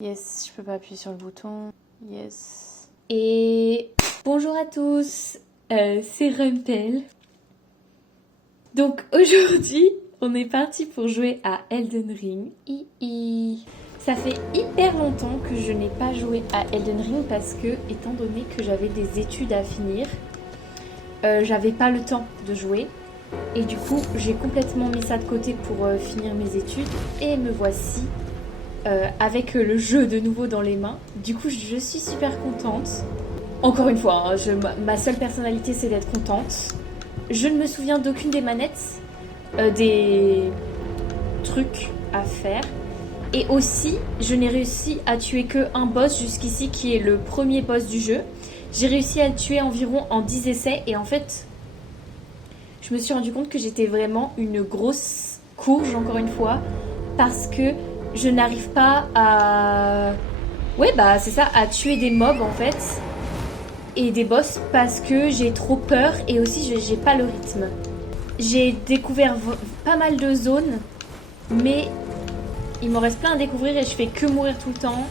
Yes, je peux pas appuyer sur le bouton. Yes. Et bonjour à tous, c'est Rumpel. Donc aujourd'hui, on est parti pour jouer à Elden Ring. Ça fait hyper longtemps que je n'ai pas joué à Elden Ring parce que, étant donné que j'avais des études à finir, j'avais pas le temps de jouer. Et du coup, j'ai complètement mis ça de côté pour finir mes études. Et me voici avec le jeu de nouveau dans les mains. Du coup, je suis super contente. Encore une fois, hein, ma seule personnalité, c'est d'être contente. Je ne me souviens d'aucune des manettes, des trucs à faire. Et aussi, je n'ai réussi à tuer que un boss jusqu'ici, qui est le premier boss du jeu. J'ai réussi à le tuer environ en 10 essais. Et en fait, je me suis rendu compte que j'étais vraiment une grosse courge, encore une fois, parce que je n'arrive pas à... Ouais, bah c'est ça, à tuer des mobs en fait, et des boss, parce que j'ai trop peur et aussi j'ai pas le rythme. J'ai découvert pas mal de zones, mais il m'en reste plein à découvrir et je fais que mourir tout le temps.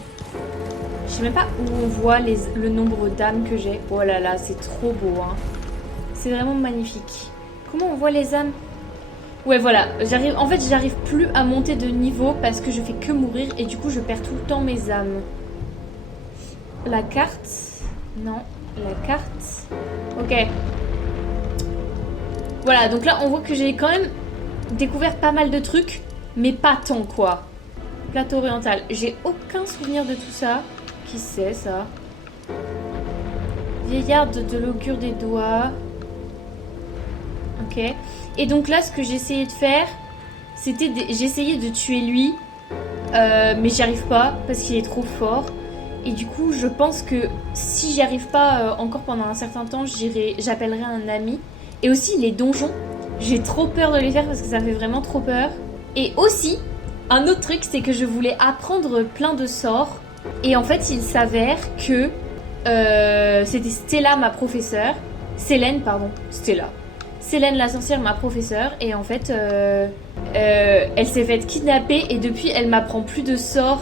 Je sais même pas où on voit le nombre d'âmes que j'ai. Oh là là, c'est trop beau, hein. C'est vraiment magnifique. Comment on voit les âmes ? Ouais, voilà, j'arrive plus à monter de niveau parce que je fais que mourir et du coup je perds tout le temps mes âmes. La carte. Non, la carte. Ok. Voilà, donc là on voit que j'ai quand même découvert pas mal de trucs, mais pas tant quoi. Plateau oriental. J'ai aucun souvenir de tout ça. Qui c'est ça ? Vieillarde de l'augure des doigts. Ok. Et donc là, ce que j'essayais de faire, c'était j'essayais de tuer lui, mais j'y arrive pas parce qu'il est trop fort. Et du coup, je pense que si j'y arrive pas encore pendant un certain temps, j'appellerai un ami. Et aussi les donjons, j'ai trop peur de les faire parce que ça fait vraiment trop peur. Et aussi, un autre truc, c'est que je voulais apprendre plein de sorts. Et en fait, il s'avère que c'était Stella, ma professeure. Célène, pardon, Stella. Célène la sorcière, ma professeure, et en fait, elle s'est faite kidnapper et depuis, elle m'apprend plus de sorts.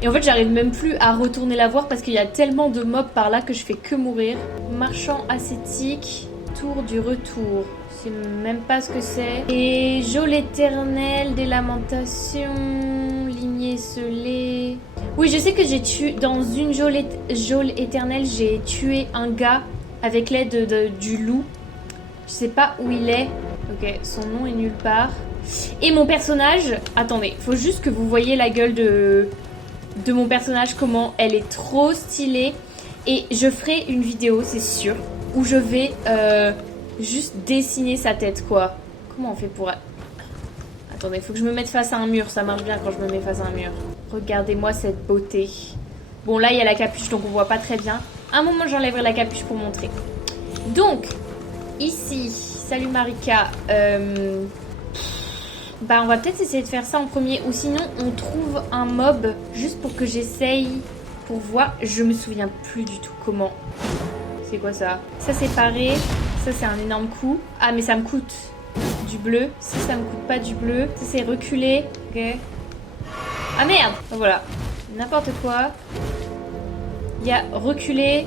Et en fait, j'arrive même plus à retourner la voir parce qu'il y a tellement de mobs par là que je fais que mourir. Marchand ascétique, tour du retour. Je sais même pas ce que c'est. Et geôle éternelle des lamentations, lignée scellée. Oui, je sais que j'ai tué dans une geôle éternelle, j'ai tué un gars avec l'aide du loup. Je sais pas où il est. Ok, son nom est nulle part. Et mon personnage... Attendez, faut juste que vous voyez la gueule de mon personnage, comment elle est trop stylée. Et je ferai une vidéo, c'est sûr, où je vais juste dessiner sa tête, quoi. Comment on fait pour... Attendez, faut que je me mette face à un mur. Ça marche bien quand je me mets face à un mur. Regardez-moi cette beauté. Bon, là, il y a la capuche, donc on voit pas très bien. À un moment, j'enlèverai la capuche pour montrer. Donc... Ici, salut Marika. Bah on va peut-être essayer de faire ça en premier. Ou sinon on trouve un mob juste pour que j'essaye. Pour voir. Je me souviens plus du tout comment. C'est quoi ça ? Ça c'est paré. Ça c'est un énorme coup. Ah mais ça me coûte du bleu. Ça me coûte pas du bleu. Ça c'est reculé. Ok. Ah merde. Voilà. N'importe quoi. Il y a reculé.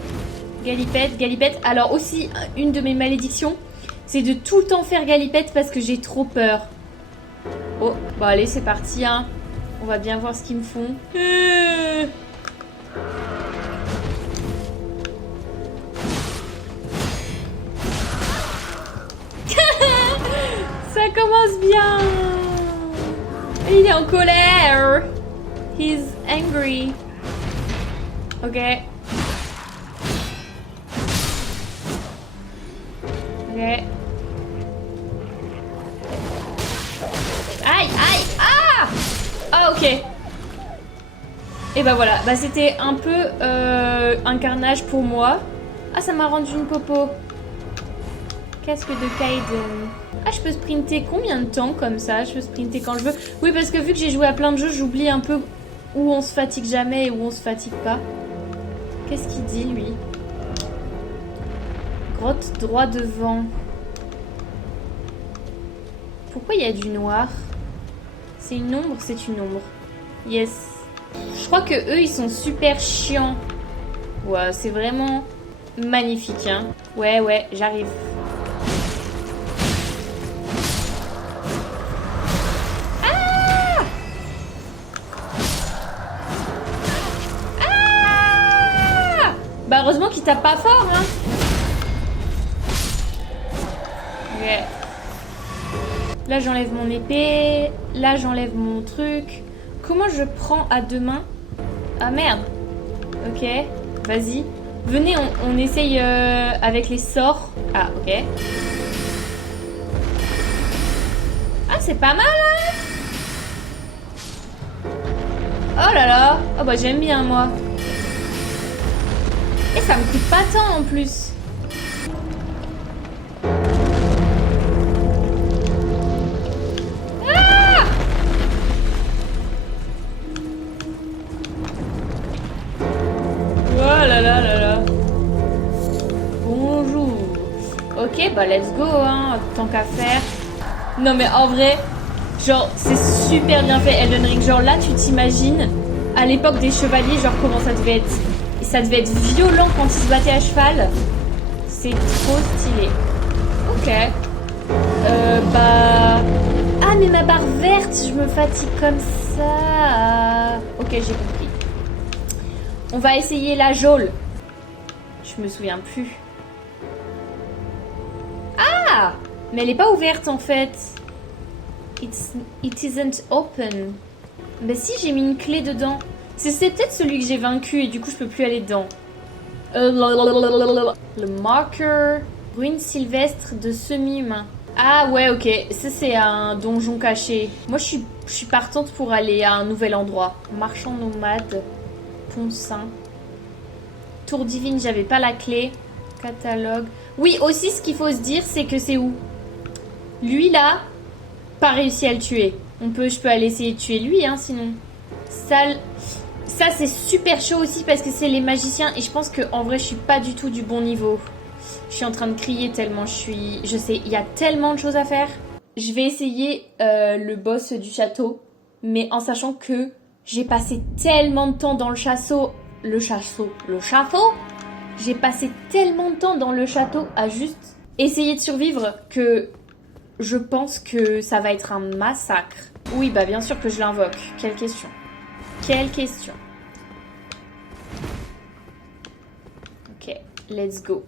Galipette. Alors aussi, une de mes malédictions, c'est de tout le temps faire galipette parce que j'ai trop peur. Oh, bon allez, c'est parti, hein. On va bien voir ce qu'ils me font. Ça commence bien. Il est en colère. He's angry. Ok. Aïe, ah. Ah ok. Et bah voilà, bah c'était un peu un carnage pour moi. Ah ça m'a rendu une popo. Casque de Kaiden. Ah je peux sprinter combien de temps comme ça ? Je peux sprinter quand je veux. Oui parce que vu que j'ai joué à plein de jeux, j'oublie un peu où on se fatigue jamais et où on se fatigue pas. Qu'est-ce qu'il dit lui ? Grotte droit devant. Pourquoi il y a du noir ? C'est une ombre ? C'est une ombre. Yes. Je crois que eux, ils sont super chiants. Ouais, c'est vraiment magnifique, hein. Ouais, j'arrive. Bah heureusement qu'il tape pas fort, hein. Ok. Là j'enlève mon épée. Là j'enlève mon truc. Comment je prends à deux mains? Ah merde. Ok, vas-y. Venez, on essaye avec les sorts. Ah, ok. Ah, c'est pas mal, hein. Oh là là. Oh bah j'aime bien, moi. Et ça me coûte pas tant en plus. Ah! Oh là là là là. Bonjour. Ok, bah let's go, hein, tant qu'à faire. Non mais en vrai, genre c'est super bien fait Elden Ring. Genre là tu t'imagines à l'époque des chevaliers, genre comment ça devait être. Ça devait être violent quand ils se battaient à cheval. C'est trop stylé. Ok. Bah... Ah mais ma barre verte, je me fatigue comme ça. Ok, j'ai compris. On va essayer la geôle. Je me souviens plus. Ah! Mais elle est pas ouverte en fait. It isn't open. Bah si, j'ai mis une clé dedans. C'est peut-être celui que j'ai vaincu et du coup je peux plus aller dedans. Le marqueur. Ruine sylvestre de semi-humain. Ah ouais, ok. Ça c'est un donjon caché. Moi je suis partante pour aller à un nouvel endroit. Marchand nomade. Pont Saint. Tour divine, j'avais pas la clé. Catalogue. Oui, aussi ce qu'il faut se dire c'est que c'est où? Lui là, pas réussi à le tuer. Je peux aller essayer de tuer lui, hein, sinon. Ça c'est super chaud aussi parce que c'est les magiciens et je pense que en vrai je suis pas du tout du bon niveau. Je suis en train de crier tellement je sais, il y a tellement de choses à faire. Je vais essayer le boss du château, mais en sachant que j'ai passé tellement de temps dans le château. J'ai passé tellement de temps dans le château à juste essayer de survivre que je pense que ça va être un massacre. Oui, bah bien sûr que je l'invoque. Quelle question. Quelle question. Ok, let's go.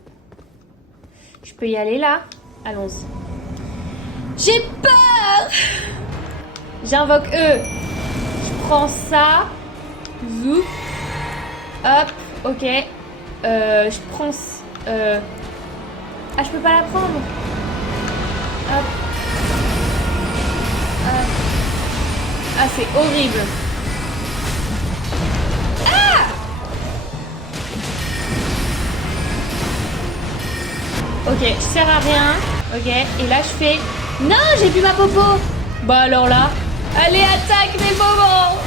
Je peux y aller là? Allons-y. J'ai peur! J'invoque eux. Je prends ça. Zoop. Hop, ok. Je prends... Ah, je peux pas la prendre. Hop. Hop. Ah, c'est horrible. Ah! Ok, je sers à rien. Ok, et là je fais... Non, j'ai plus ma popo. Bah alors là... Allez, attaque mes bobos.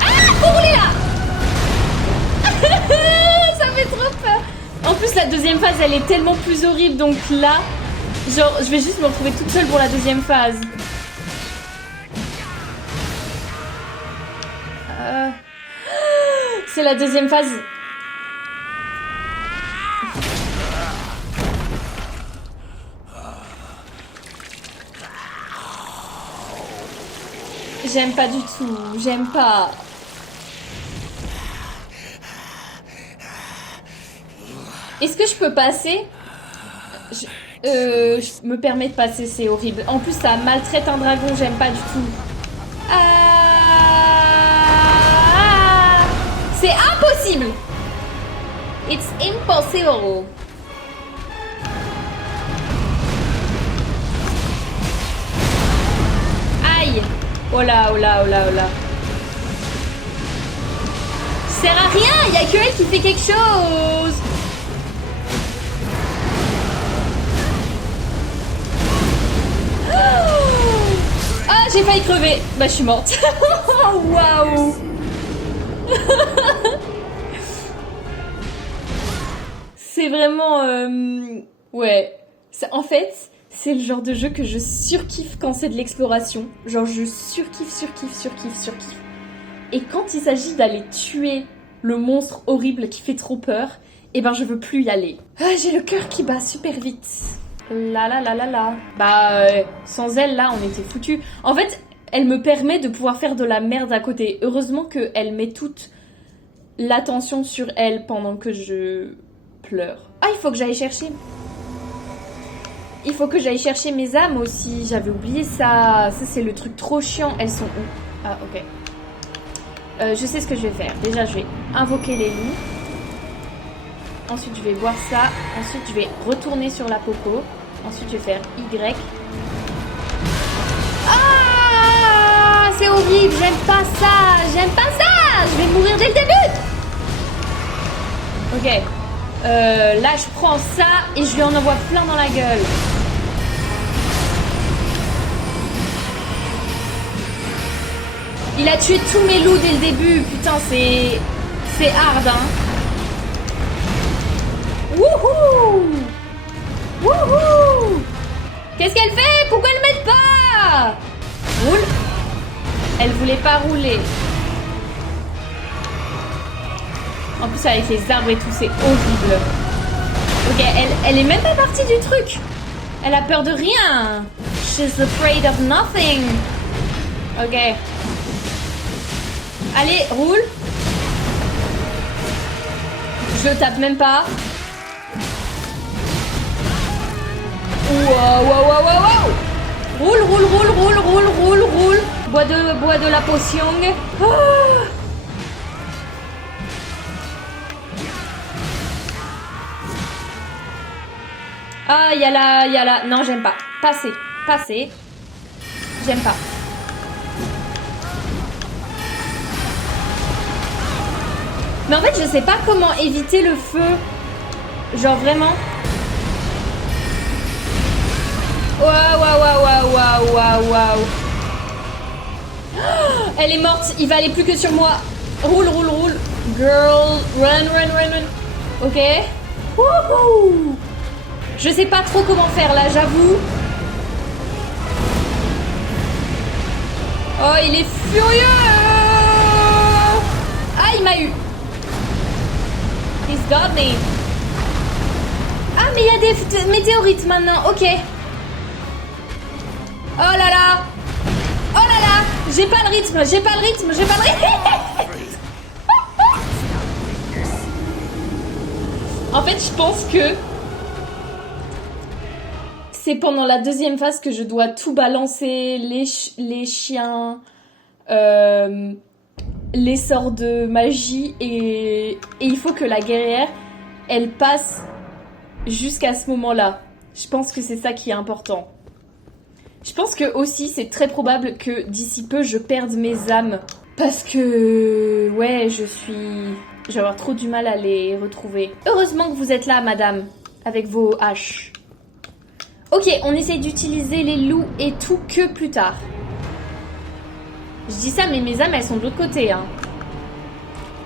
Ah, faut rouler là. Ça fait trop peur. En plus, la deuxième phase, elle est tellement plus horrible. Donc là, genre, je vais juste me retrouver toute seule pour la deuxième phase. C'est la deuxième phase. J'aime pas du tout. J'aime pas. Est-ce que je peux passer? Je me permets de passer, c'est horrible. En plus, ça maltraite un dragon, j'aime pas du tout. C'est impossible. It's impossible. Aïe. Oh là, oh là, oh là, oh là. Sert à rien, il y a que elle qui fait quelque chose. Ah, j'ai failli crever. Bah, je suis morte. Waouh. C'est vraiment... Ouais. En fait, c'est le genre de jeu que je surkiffe quand c'est de l'exploration. Genre, je surkiffe. Et quand il s'agit d'aller tuer le monstre horrible qui fait trop peur, eh ben je veux plus y aller. Ah, j'ai le cœur qui bat super vite. La la la la la. Bah, sans elle, là, on était foutus. En fait, elle me permet de pouvoir faire de la merde à côté. Heureusement qu'elle met toute l'attention sur elle pendant que je pleure. Ah, il faut que j'aille chercher... Il faut que j'aille chercher mes âmes aussi. J'avais oublié ça. Ça, c'est le truc trop chiant. Elles sont où? Ah, ok. Je sais ce que je vais faire. Déjà, je vais invoquer les loups. Ensuite, je vais boire ça. Ensuite, je vais retourner sur la popo. Ensuite, je vais faire Y. Ah! C'est horrible. J'aime pas ça. J'aime pas ça. Je vais mourir dès le début. Ok. Là, je prends ça et je lui en envoie plein dans la gueule. Il a tué tous mes loups dès le début. Putain, c'est hard, hein. Wouhou! Wouhou! Qu'est-ce qu'elle fait? Pourquoi elle m'aide pas? Roule. Elle voulait pas rouler. En plus, avec les arbres et tout, c'est horrible. Ok, elle est même pas partie du truc. Elle a peur de rien. She's afraid of nothing. Ok. Allez, roule. Je le tape même pas. Wow, wow, wow, wow, wow. Roule, roule, roule, roule, roule, roule, roule. Bois de la potion. Ah. Ah, il y a la... Non, j'aime pas. Passez, passez. J'aime pas. Mais en fait, je sais pas comment éviter le feu. Genre vraiment. Waouh, waouh, waouh, waouh, waouh, waouh. Elle est morte. Il va aller plus que sur moi. Roule, roule, roule. Girl, run, run, run, run. Ok. Wouhou. Je sais pas trop comment faire là, j'avoue. Oh, il est furieux. Ah, il m'a eu. He's got me. Ah, mais il y a des météorites maintenant. Ok. Oh là là. Oh là là. J'ai pas le rythme. J'ai pas le rythme. J'ai pas le rythme. En fait, je pense que c'est pendant la deuxième phase que je dois tout balancer. Les chiens. Les sorts de magie et il faut que la guerrière elle passe jusqu'à ce moment-là. Je pense que c'est ça qui est important. Je pense que aussi c'est très probable que d'ici peu je perde mes âmes parce que ouais je vais avoir trop du mal à les retrouver. Heureusement que vous êtes là madame avec vos haches. Ok, on essaye d'utiliser les loups et tout que plus tard. Je dis ça, mais mes âmes, elles sont de l'autre côté. Hein.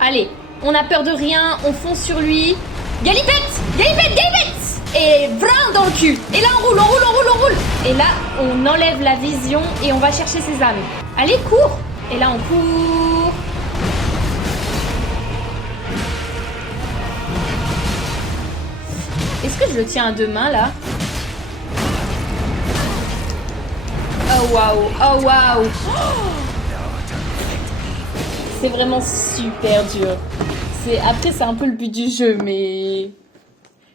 Allez, on a peur de rien, on fonce sur lui. Galipette! Galipette! Galipette! Et brin dans le cul. Et là, on roule, on roule, on roule, on roule. Et là, on enlève la vision et on va chercher ses âmes. Allez, cours! Et là, on court. Est-ce que je le tiens à deux mains, là? Oh, waouh! Oh, waouh! C'est vraiment super dur. Après, c'est un peu le but du jeu, mais...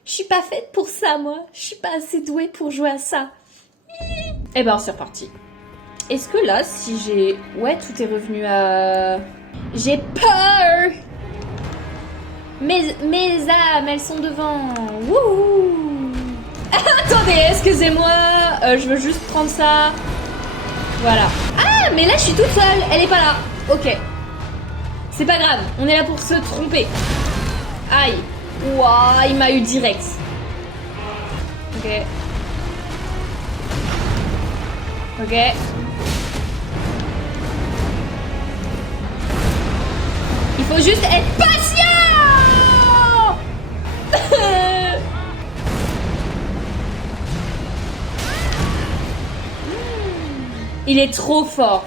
Je suis pas faite pour ça, moi. Je suis pas assez douée pour jouer à ça. Eh ben, c'est reparti. Est-ce que là, si j'ai... Ouais, tout est revenu à... J'ai peur. Mes âmes, elles sont devant. Wouhou. Attendez, excusez-moi. Je veux juste prendre ça. Voilà. Ah, mais là, je suis toute seule. Elle est pas là. Ok. C'est pas grave, on est là pour se tromper. Aïe. Ouah, il m'a eu direct. Ok. Ok. Il faut juste être patient. Il est trop fort.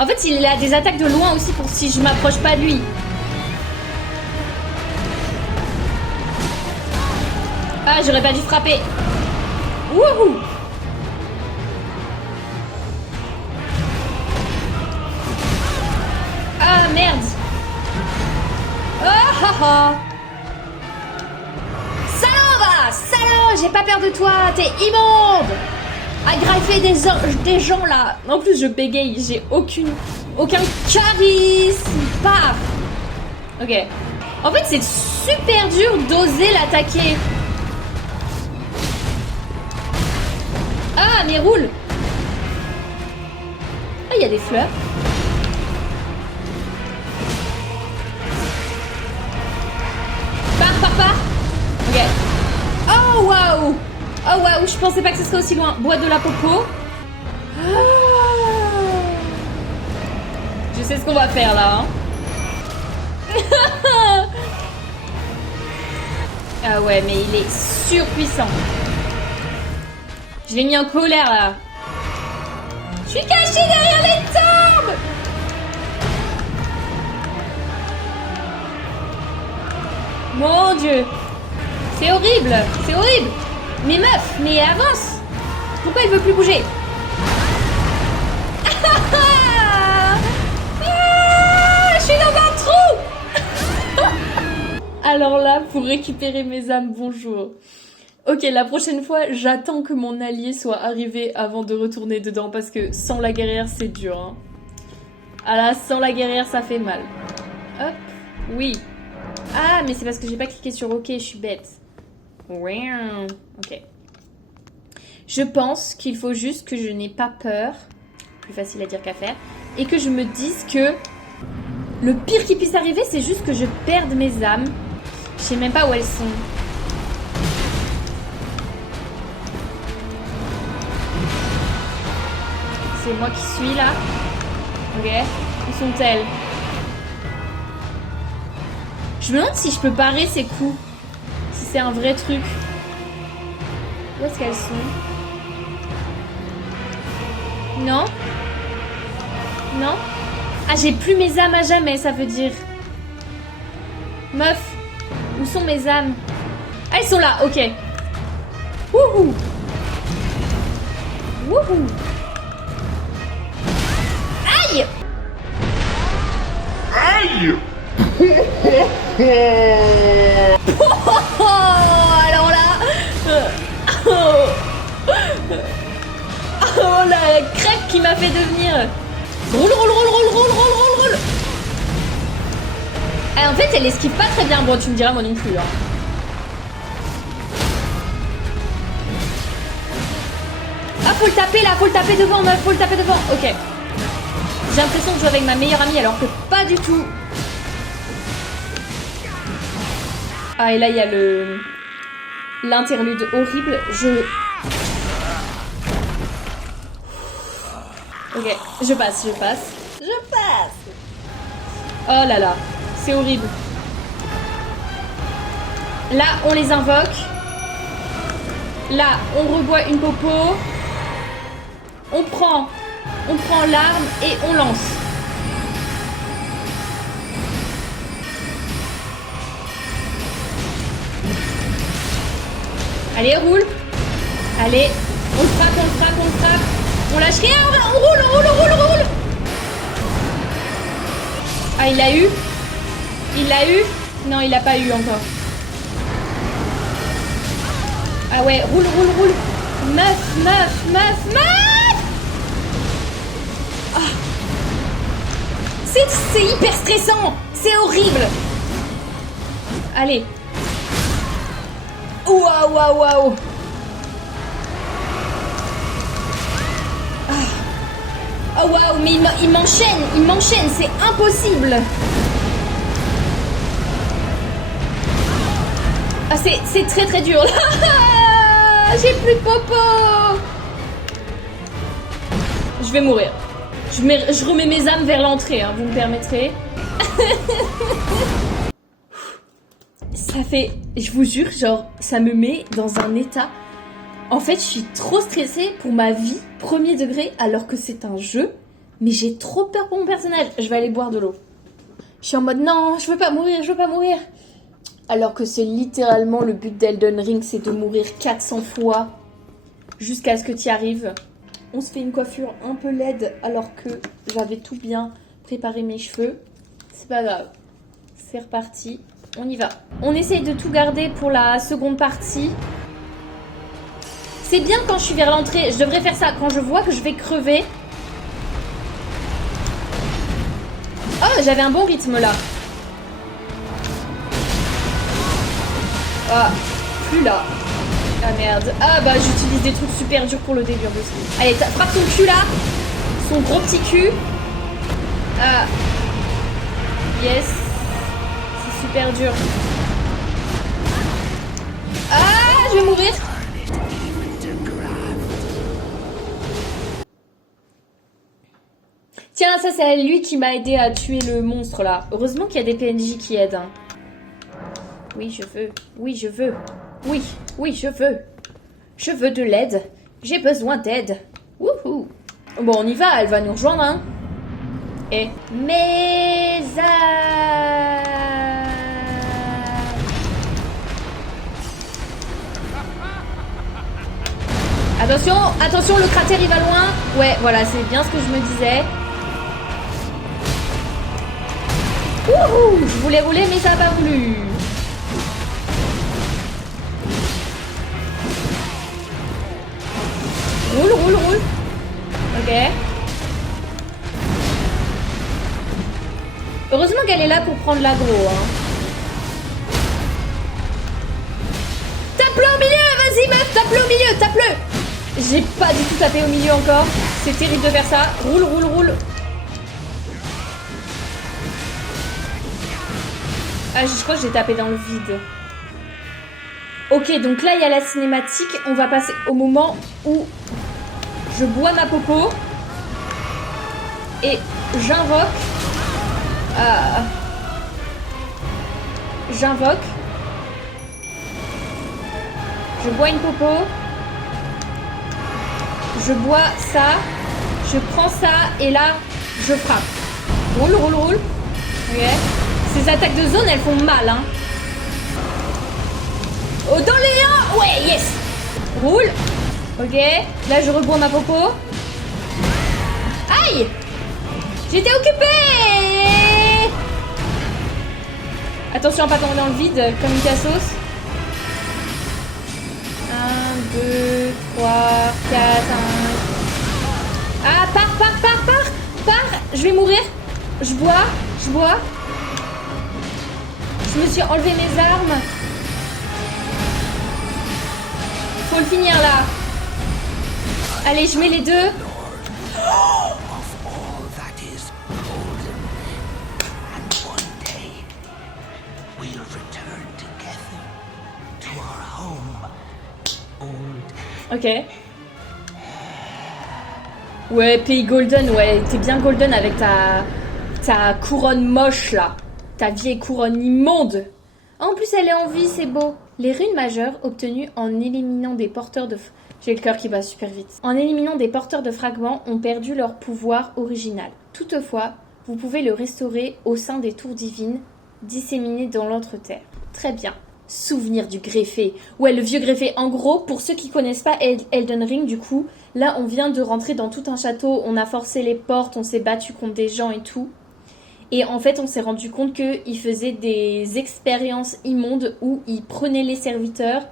En fait, il a des attaques de loin aussi pour si je m'approche pas de lui. Ah, j'aurais pas dû frapper. Wouhou! Ah, merde! Ah ah ah! Salaud, va! Salaud! J'ai pas peur de toi! T'es immonde! À graffer des gens là! En plus, je bégaye, j'ai aucun charisme! Paf! Ok. En fait, c'est super dur d'oser l'attaquer. Ah, mais roule! Ah, il y a des fleurs. Pars. Ok. Oh, waouh! Oh, waouh, je pensais pas que ce serait aussi loin. Bois de la popo. Ah. Je sais ce qu'on va faire là. Hein. Ah ouais, mais il est surpuissant. Je l'ai mis en colère là. Je suis cachée derrière les tombes. Mon Dieu. C'est horrible. C'est horrible. Mais meuf, mais avance. Pourquoi il veut plus bouger? Je suis dans un trou. Alors là, pour récupérer mes âmes, bonjour. Ok, la prochaine fois, j'attends que mon allié soit arrivé avant de retourner dedans parce que sans la guerrière, c'est dur. Hein. Ah là, sans la guerrière, ça fait mal. Hop, oui. Ah, mais c'est parce que j'ai pas cliqué sur OK, je suis bête. Ok. Je pense qu'il faut juste que je n'ai pas peur. Plus facile à dire qu'à faire. Et que je me dise que le pire qui puisse arriver, c'est juste que je perde mes âmes. Je sais même pas où elles sont. C'est moi qui suis là. Ok. Où sont-elles? Je me demande si je peux parer ces coups. Si c'est un vrai truc. Où est-ce qu'elles sont? Non? Non? Ah, j'ai plus mes âmes à jamais, ça veut dire. Meuf, où sont mes âmes? Ah, elles sont là, ok. Wouhou! Wouhou! Aïe! Aïe! Alors là... Oh, la crêpe qui m'a fait devenir... Roule. Ah, en fait, elle esquive pas très bien. Bon, tu me diras, moi non plus. Hein. Ah, faut le taper là, faut le taper devant, meuf, faut le taper devant. Ok. J'ai l'impression de jouer avec ma meilleure amie alors que pas du tout. Ah, et là, il y a l'interlude horrible. Ok, je passe. Oh là là, c'est horrible. Là, on les invoque. Là, on reboit une popo. On prend l'arme et on lance. Allez, roule. Allez, on le frappe. On lâche rien, on roule. Ah, il l'a eu? Non, il l'a pas eu encore. Ah ouais, roule. Meuf. Ah. C'est hyper stressant. C'est horrible. Allez. Waouh. Oh waouh, mais il m'enchaîne, c'est impossible. Ah, c'est très dur. J'ai plus de popo. Je vais mourir. Je remets mes âmes vers l'entrée, hein, vous me permettrez. Ça fait, je vous jure, genre, ça me met dans un état... En fait, je suis trop stressée pour ma vie, premier degré, alors que c'est un jeu. Mais j'ai trop peur pour mon personnage. Je vais aller boire de l'eau. Je suis en mode non, je veux pas mourir, je veux pas mourir. Alors que c'est littéralement le but d'Elden Ring, c'est de mourir 400 fois jusqu'à ce que tu y arrives. On se fait une coiffure un peu laide alors que j'avais tout bien préparé mes cheveux. C'est pas grave. C'est reparti. On y va. On essaye de tout garder pour la seconde partie. C'est bien quand je suis vers l'entrée. Je devrais faire ça quand je vois que je vais crever. Oh, j'avais un bon rythme là. Ah, plus là. Ah merde. Ah bah j'utilise des trucs super durs pour le début en plus. Allez, frappe son cul là. Son gros petit cul. Ah. Yes. C'est super dur. Ah, je vais mourir. Tiens, ça c'est lui qui m'a aidé à tuer le monstre là. Heureusement qu'il y a des PNJ qui aident. Hein. Oui, je veux. Oui, je veux. Oui, oui, je veux. Je veux de l'aide. J'ai besoin d'aide. Wouhou. Bon, on y va, elle va nous rejoindre, hein. Et... Mais... Attention, attention, le cratère il va loin. Ouais, voilà, c'est bien ce que je me disais. Wouhou. Je voulais rouler, mais ça n'a pas voulu. Roule, roule, roule. Ok. Heureusement qu'elle est là pour prendre l'aggro. Hein. Tape-le au milieu, vas-y meuf, tape-le au milieu, tape-le. J'ai pas du tout tapé au milieu encore. C'est terrible de faire ça. Roule, roule, roule. Ah, je crois que j'ai tapé dans le vide. Ok, donc là, il y a la cinématique. On va passer au moment où je bois ma popo. Et j'invoque... J'invoque. Je bois une popo. Je bois ça. Je prends ça. Et là, je frappe. Roule, roule, roule. Ok. Ces attaques de zone, elles font mal, hein. Oh, dans l'élan. Ouais, yes. Roule. Ok. Là, je rebois ma popo. Aïe. J'étais occupée. Attention à pas tomber dans le vide comme une cassos. 1, 2, 3, 4, 5. Ah, pars. Je vais mourir. Je bois. Je me suis enlevé mes armes. Faut le finir là. Allez, je mets les deux. Ok. Ouais, pays golden, ouais, t'es bien golden avec ta couronne moche là. Ta vieille couronne immonde. En plus, elle est en vie, c'est beau. Les runes majeures obtenues en éliminant des porteurs de... J'ai le cœur qui bat super vite. En éliminant des porteurs de fragments ont perdu leur pouvoir original. Toutefois, vous pouvez le restaurer au sein des tours divines disséminées dans l'entre-terre. Très bien. Souvenir du greffé. Ouais, le vieux greffé. En gros, pour ceux qui connaissent pas Elden Ring, du coup, là, on vient de rentrer dans tout un château, on a forcé les portes, on s'est battu contre des gens et tout. Et en fait, on s'est rendu compte qu'ils faisaient des expériences immondes où ils prenaient les serviteurs,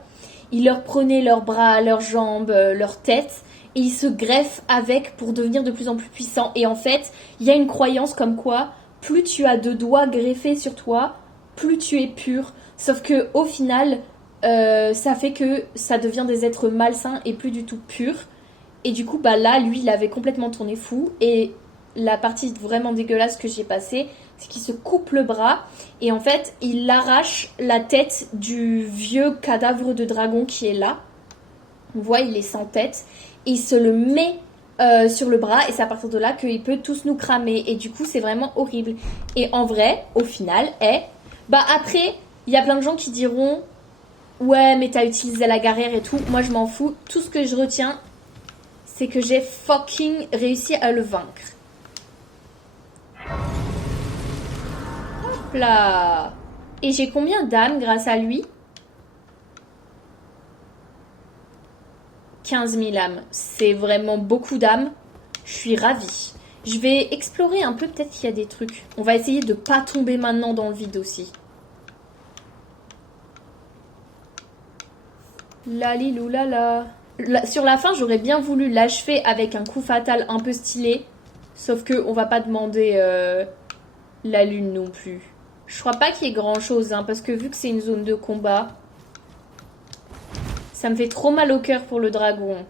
ils leur prenaient leurs bras, leurs jambes, leur tête, et ils se greffent avec pour devenir de plus en plus puissants. Et en fait, il y a une croyance comme quoi, plus tu as de doigts greffés sur toi, plus tu es pur. Sauf que au final, ça fait que ça devient des êtres malsains et plus du tout purs. Et du coup, bah là, lui, il avait complètement tourné fou. Et la partie vraiment dégueulasse que j'ai passée, c'est qu'il se coupe le bras. Et en fait, il arrache la tête du vieux cadavre de dragon qui est là. On voit, il est sans tête. Et il se le met sur le bras. Et c'est à partir de là qu'il peut tous nous cramer. Et du coup, c'est vraiment horrible. Et en vrai, au final, bah après... Il y a plein de gens qui diront « Ouais, mais t'as utilisé la guerrière et tout. » Moi, je m'en fous. Tout ce que je retiens, c'est que j'ai fucking réussi à le vaincre. Hop là. Et j'ai combien d'âmes grâce à lui? 15 000 âmes. C'est vraiment beaucoup d'âmes. Je suis ravie. Je vais explorer un peu, peut-être qu'il y a des trucs. On va essayer de pas tomber maintenant dans le vide aussi. Lalilou lala. Sur la fin, j'aurais bien voulu l'achever avec un coup fatal un peu stylé. Sauf que on va pas demander la lune non plus. Je crois pas qu'il y ait grand chose, hein, parce que vu que c'est une zone de combat, ça me fait trop mal au cœur pour le dragon.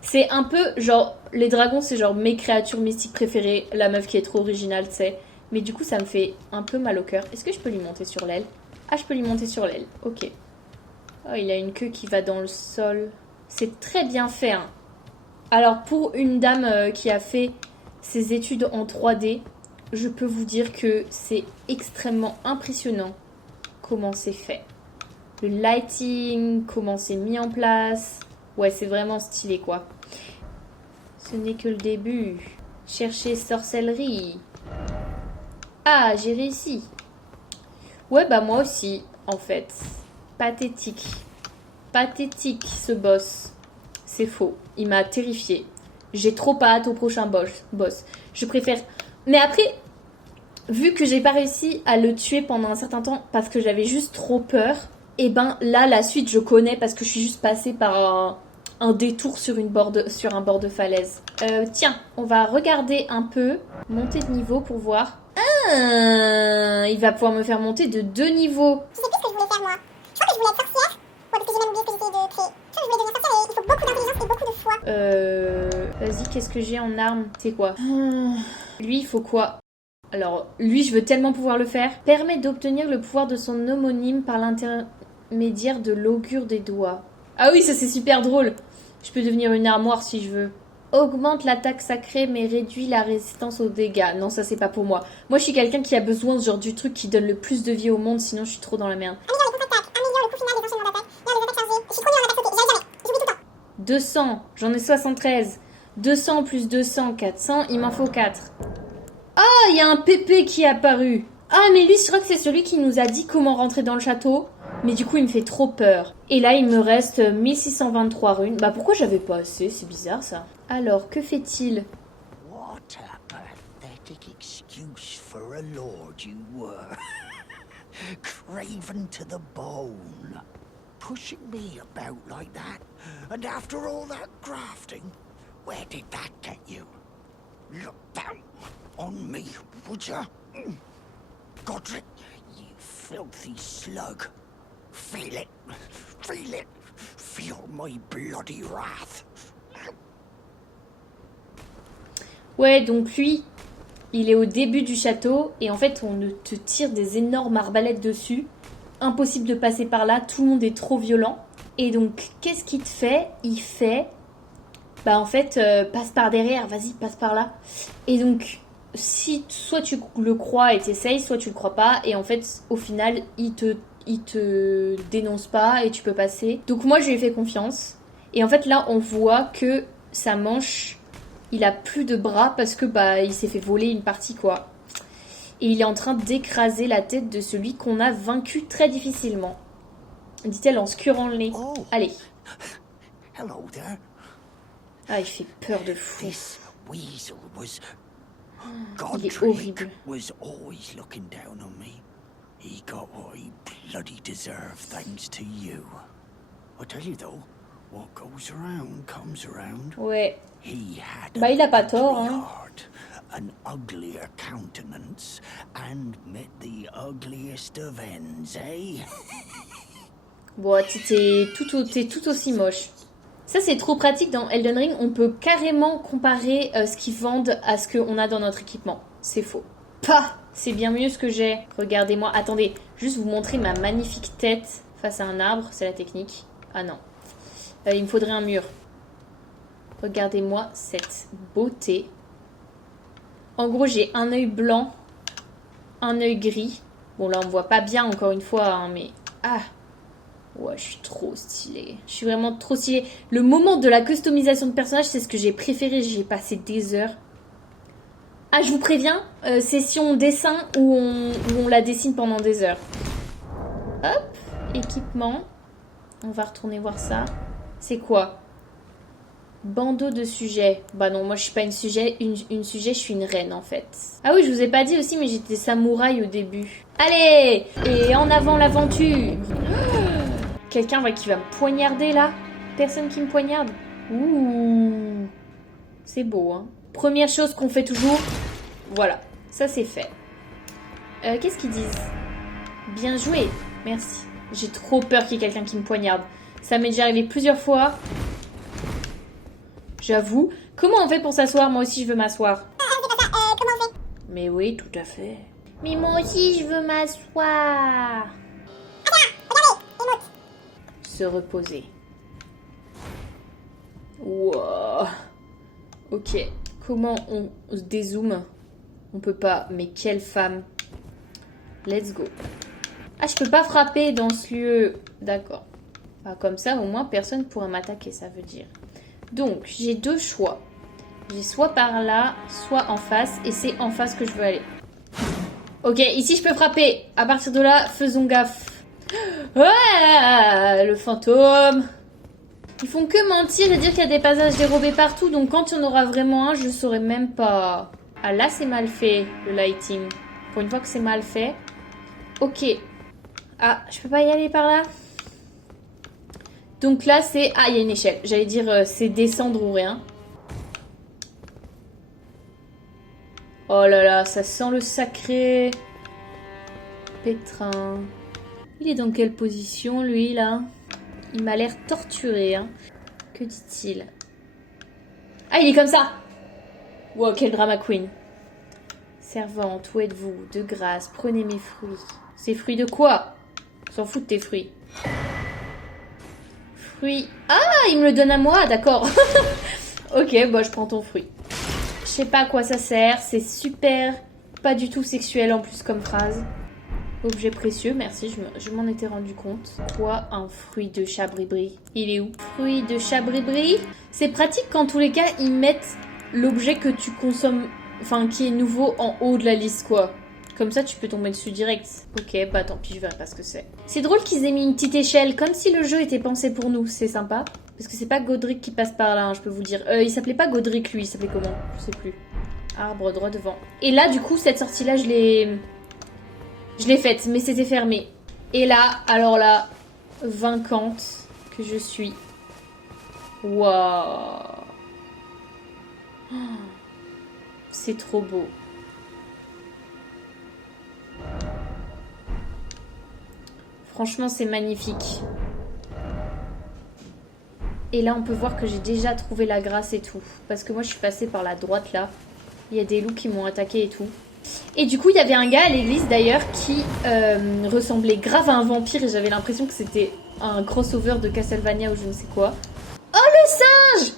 C'est un peu genre, les dragons c'est genre mes créatures mystiques préférées, la meuf qui est trop originale, tu sais. Mais du coup ça me fait un peu mal au cœur. Est-ce que je peux lui monter sur l'aile? Ah, je peux lui monter sur l'aile, ok. Oh, il a une queue qui va dans le sol. C'est très bien fait, hein. Alors pour une dame qui a fait ses études en 3D, je peux vous dire que c'est extrêmement impressionnant comment c'est fait. Le lighting, comment c'est mis en place. Ouais, c'est vraiment stylé, quoi. Ce n'est que le début. Chercher sorcellerie. Ah, j'ai réussi. Ouais, bah moi aussi, en fait. Pathétique. Pathétique, ce boss. C'est faux. Il m'a terrifié. J'ai trop hâte au prochain boss. Je préfère... Mais après, vu que j'ai pas réussi à le tuer pendant un certain temps parce que j'avais juste trop peur, et ben là, la suite, je connais parce que je suis juste passée par un détour sur un bord de falaise. Tiens, on va regarder un peu, monter de niveau pour voir. Ah, il va pouvoir me faire monter de 2 niveaux. Je sais plus ce que je voulais faire moi. Je crois que je voulais être sorcière. Ouais, parce que j'ai même oublié ce que j'essayais de créer. Je crois que je voulais devenir sorcière et il faut beaucoup d'intelligence et beaucoup de foi. Vas-y, qu'est-ce que j'ai en arme? C'est quoi? Lui, il faut quoi? Alors, lui, je veux tellement pouvoir le faire. Permet d'obtenir le pouvoir de son homonyme par l'intermédiaire de l'augure des doigts. Ah oui, ça c'est super drôle. Je peux devenir une armoire si je veux. Augmente l'attaque sacrée mais réduit la résistance aux dégâts. Non, ça c'est pas pour moi. Moi, je suis quelqu'un qui a besoin de ce genre du truc qui donne le plus de vie au monde, sinon je suis trop dans la merde. Améliore les contre-attaques, améliore le coût final des enchaînements d'attaque, améliore les attaques chargées. Je suis trop nulle en attaque sautée, j'y arrive jamais. J'oublie tout le temps. 200, j'en ai 73. 200 plus 200, 400, il m'en faut 4. Ah, il y a un pépé qui est apparu. Ah, mais lui, je crois que c'est celui qui nous a dit comment rentrer dans le château. Mais du coup, il me fait trop peur. Et là, il me reste 1623 runes. Bah, pourquoi j'avais pas assez? C'est bizarre, ça. Alors, que fait-il? What a pathetic excuse for a lord you were. Craven to the bone. Pushing me about like that. And after all that grafting, where did that get you? Look down on me, would ya? Godric, you filthy slug. Feel it. Feel it. Feel my bloody wrath. Ouais, donc lui, il est au début du château. Et en fait, on te tire des énormes arbalètes dessus. Impossible de passer par là. Tout le monde est trop violent. Et donc, qu'est-ce qu'il te fait? Il fait... Bah en fait, passe par derrière. Vas-y, passe par là. Et donc... Si soit tu le crois et t'essayes, soit tu le crois pas, et en fait au final il te dénonce pas et tu peux passer. Donc moi je lui ai fait confiance, et en fait là on voit que sa manche, il a plus de bras parce que bah il s'est fait voler une partie, quoi. Et il est en train d'écraser la tête de celui qu'on a vaincu très difficilement, dit-elle en se curant le nez. Oh. Allez. Hello there. Ah, il fait peur de fou. This weasel was... Il est horrible. was always looking down on me. He got what he bloody deserved thanks to you. I tell you though, what goes around comes around. Ouais. He had Bah, il a pas an tort, ugly hein. heart, an uglier countenance, and met the ugliest of ends, eh? Bon, t'es tout aussi moche. Ça, c'est trop pratique dans Elden Ring. On peut carrément comparer ce qu'ils vendent à ce qu'on a dans notre équipement. C'est faux. Pah! C'est bien mieux ce que j'ai. Regardez-moi. Attendez, juste vous montrer ma magnifique tête face à un arbre. C'est la technique. Ah non. Il me faudrait un mur. Regardez-moi cette beauté. En gros, j'ai un œil blanc, un œil gris. Bon, là, on voit pas bien, encore une fois, hein, mais... Ah! Ouais, je suis trop stylée. Je suis vraiment trop stylée. Le moment de la customisation de personnage, c'est ce que j'ai préféré. J'ai passé des heures. Ah, je vous préviens, session dessin où on la dessine pendant des heures. Hop, équipement. On va retourner voir ça. C'est quoi? Bandeau de sujet. Bah non, moi je suis pas une sujet, je suis une reine en fait. Ah oui, je vous ai pas dit aussi, mais j'étais samouraï au début. Allez! Et en avant l'aventure! Quelqu'un qui va me poignarder là? Personne qui me poignarde? Ouh! C'est beau, hein? Première chose qu'on fait toujours. Voilà, ça c'est fait. Qu'est-ce qu'ils disent? Bien joué, merci. J'ai trop peur qu'il y ait quelqu'un qui me poignarde. Ça m'est déjà arrivé plusieurs fois. J'avoue. Comment on fait pour s'asseoir? Moi aussi, je veux m'asseoir. C'est pas ça, comment on fait? Mais oui, tout à fait. Mais moi aussi, je veux m'asseoir. Regardez, émote. Se reposer. Wow. Ok. Comment on se dézoome? On peut pas. Mais quelle femme. Let's go. Ah, je peux pas frapper dans ce lieu. D'accord. Ah, comme ça, au moins, personne pourra m'attaquer, ça veut dire. Donc, j'ai deux choix. J'ai soit par là, soit en face. Et c'est en face que je veux aller. Ok, ici, je peux frapper. À partir de là, faisons gaffe. Ah, le fantôme. Ils font que mentir et dire qu'il y a des passages dérobés partout. Donc, quand il y en aura vraiment un, je saurais même pas. Ah, là, c'est mal fait, le lighting. Pour une fois que c'est mal fait. Ok. Ah, je peux pas y aller par là? Donc là, c'est... Ah, il y a une échelle. J'allais dire, c'est descendre ou rien. Oh là là, ça sent le sacré. Pétrin. Il est dans quelle position, lui, là? Il m'a l'air torturé, hein. Que dit-il? Ah, il est comme ça! Wow, quel drama queen. Servante, où êtes-vous? De grâce, prenez mes fruits. Ces fruits de quoi? On s'en fout de tes fruits. Fruits. Ah, il me le donne à moi, d'accord. Ok, bah je prends ton fruit. Je sais pas à quoi ça sert, c'est super, pas du tout sexuel en plus comme phrase. Objet précieux, merci, je m'en étais rendu compte. Quoi, un fruit de chat-bri-bri? Il est où? Fruit de chat-bri-bri? C'est pratique qu'en tous les cas, ils mettent l'objet que tu consommes, enfin qui est nouveau en haut de la liste, quoi. Comme ça, tu peux tomber dessus direct. Ok, bah tant pis, je verrai pas ce que c'est. C'est drôle qu'ils aient mis une petite échelle, comme si le jeu était pensé pour nous. C'est sympa. Parce que c'est pas Godric qui passe par là, hein, je peux vous dire. Il s'appelait pas Godric, lui. Il s'appelait comment? Je sais plus. Arbre droit devant. Et là, du coup, cette sortie-là, je l'ai faite, mais c'était fermé. Et là, alors là, vaincante que je suis. Waouh. C'est trop beau. Franchement, c'est magnifique. Et là, on peut voir que j'ai déjà trouvé la grâce et tout. Parce que moi, je suis passée par la droite, là. Il y a des loups qui m'ont attaqué et tout. Et du coup, il y avait un gars à l'église, d'ailleurs, qui ressemblait grave à un vampire. Et j'avais l'impression que c'était un crossover de Castlevania ou je ne sais quoi. Oh, le singe!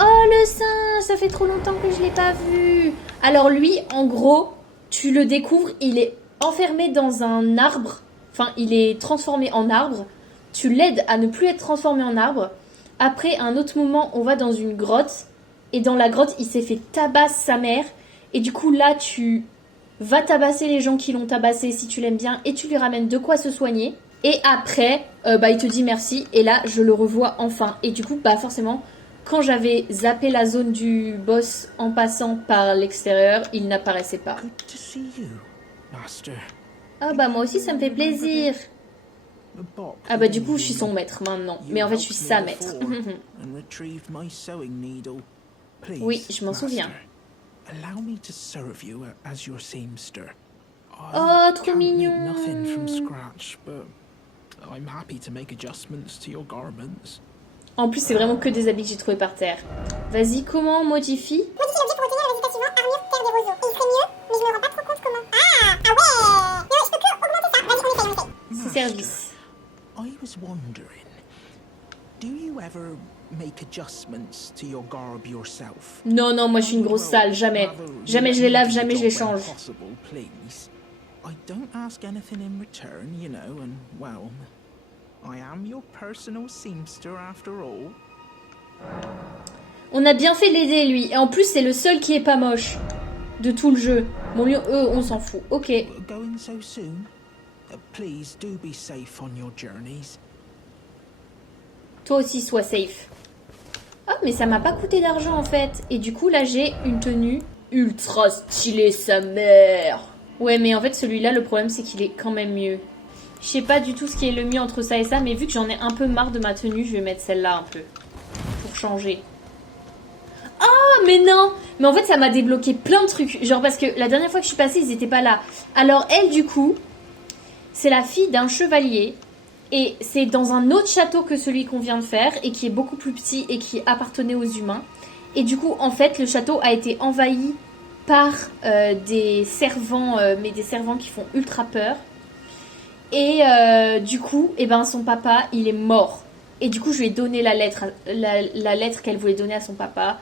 Oh, le singe! Ça fait trop longtemps que je l'ai pas vu. Alors lui, en gros, tu le découvres, il est enfermé dans un arbre. Enfin, il est transformé en arbre. Tu l'aides à ne plus être transformé en arbre. Après, à un autre moment, on va dans une grotte. Et dans la grotte, il s'est fait tabasser sa mère. Et du coup, là, tu vas tabasser les gens qui l'ont tabassé si tu l'aimes bien. Et tu lui ramènes de quoi se soigner. Et après, il te dit merci. Et là, je le revois enfin. Et du coup, forcément, quand j'avais zappé la zone du boss en passant par l'extérieur, il n'apparaissait pas. Good to see you, master. Ah moi aussi, ça me fait plaisir. Ah du coup, je suis son maître maintenant. Mais en fait, je suis sa maître. Oui, je m'en souviens. Oh, trop mignon. En plus, c'est vraiment que des habits que j'ai trouvés par terre. Vas-y, comment on modifie? Modifie l'objet pour obtenir le résultat suivant, armure, terre des roseaux. Et il serait mieux, mais je me rends pas trop compte comment. Ah ouais. Mais ouais, je peux que augmenter ça. Vas-y, on essaye. C'est service. I was wondering, do you ever make adjustments to your garb yourself? Non, moi je suis une grosse sale, jamais. Jamais je les lave, jamais je les change. I don't ask anything in return, you know, and well, I am your personal seamster after all. On a bien fait de l'aider, lui. Et en plus, c'est le seul qui est pas moche. de tout le jeu. Bon, eux, on s'en fout. Ok. Going so soon? Please do be safe on your journeys. Toi aussi, sois safe. Ah, mais ça m'a pas coûté d'argent, en fait. Et du coup, là, j'ai une tenue ultra stylée, sa mère. Ouais, mais en fait, celui-là, le problème, c'est qu'il est quand même mieux. Je sais pas du tout ce qui est le mieux entre ça et ça, mais vu que j'en ai un peu marre de ma tenue, je vais mettre celle-là un peu. Pour changer. Ah, mais non! Mais en fait, ça m'a débloqué plein de trucs. Genre, parce que la dernière fois que je suis passée, ils étaient pas là. Alors, elle, du coup, c'est la fille d'un chevalier. Et c'est dans un autre château que celui qu'on vient de faire. Et qui est beaucoup plus petit et qui appartenait aux humains. Et du coup, en fait, le château a été envahi par des servants. Mais des servants qui font ultra peur. Et du coup, eh ben, son papa, il est mort. Et du coup, je lui ai donné la lettre qu'elle voulait donner à son papa.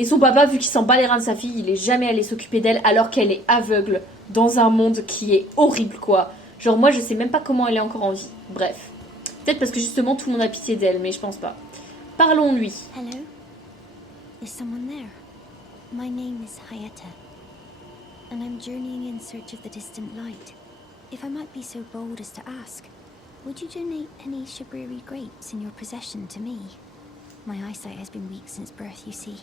Et son papa, vu qu'il s'en bat les reins de sa fille, il est jamais allé s'occuper d'elle alors qu'elle est aveugle dans un monde qui est horrible, quoi. Genre, moi, je sais même pas comment elle est encore en vie. Bref. Peut-être parce que justement, tout le monde a pitié d'elle, mais je pense pas. Parlons-lui. Hello? Is someone there? My name is Hayata, and I'm journeying in search of the distant light. If I might be so bold as to ask, would you donate any Shabriri grapes in your possession to me? My eyesight has been weak since birth, you see.